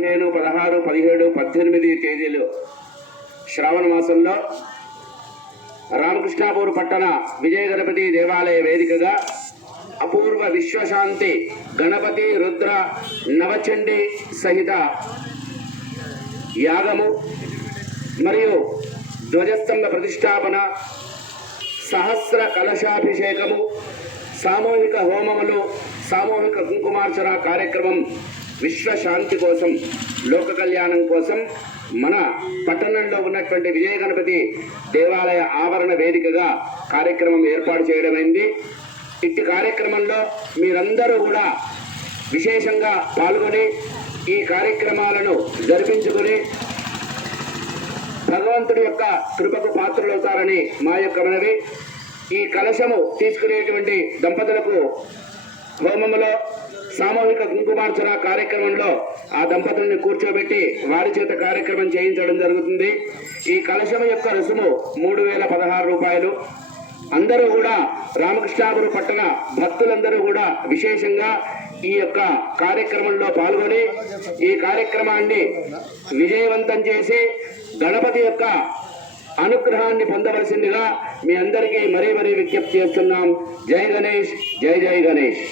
15, 16, 17, 18 తేదీలు శ్రావణ మాసంలో రామకృష్ణాపూర్ పట్టణ విజయ గణపతి దేవాలయ వేదికగా అపూర్వ విశ్వశాంతి గణపతి రుద్ర నవచండి సహిత యాగము మరియు ధ్వజస్తంభ ప్రతిష్టాపన, సహస్ర కలశాభిషేకము, సామూహిక హోమములు, సామూహిక కుంకుమార్చన కార్యక్రమం విశ్వశాంతి కోసం, లోక కళ్యాణం కోసం మన పట్టణంలో ఉన్నటువంటి విజయ గణపతి దేవాలయ ఆవరణ వేదికగా కార్యక్రమం ఏర్పాటు చేయడమైంది. ఇట్టి కార్యక్రమంలో మీరందరూ కూడా విశేషంగా పాల్గొని ఈ కార్యక్రమాలను జరిపించుకుని భగవంతుడి యొక్క కృపకు పాత్రులవుతారని మా యొక్క మనవి. ఈ కలశము తీసుకునేటువంటి దంపతులకు హోమములో, సామూహిక కుంకుమార్చన కార్యక్రమంలో ఆ దంపతుల్ని కూర్చోబెట్టి వారి చేత కార్యక్రమం చేయించడం జరుగుతుంది. ఈ కలశము యొక్క రుసుము 3016 రూపాయలు. అందరూ కూడా రామకృష్ణాపుర పట్టణ భక్తులందరూ కూడా విశేషంగా ఈ యొక్క కార్యక్రమంలో పాల్గొని ఈ కార్యక్రమాన్ని విజయవంతం చేసి గణపతి యొక్క అనుగ్రహాన్ని పొందవలసిందిగా మీ అందరికీ మరీ విజ్ఞప్తి చేస్తున్నాం. జై గణేష్, జై జై గణేష్.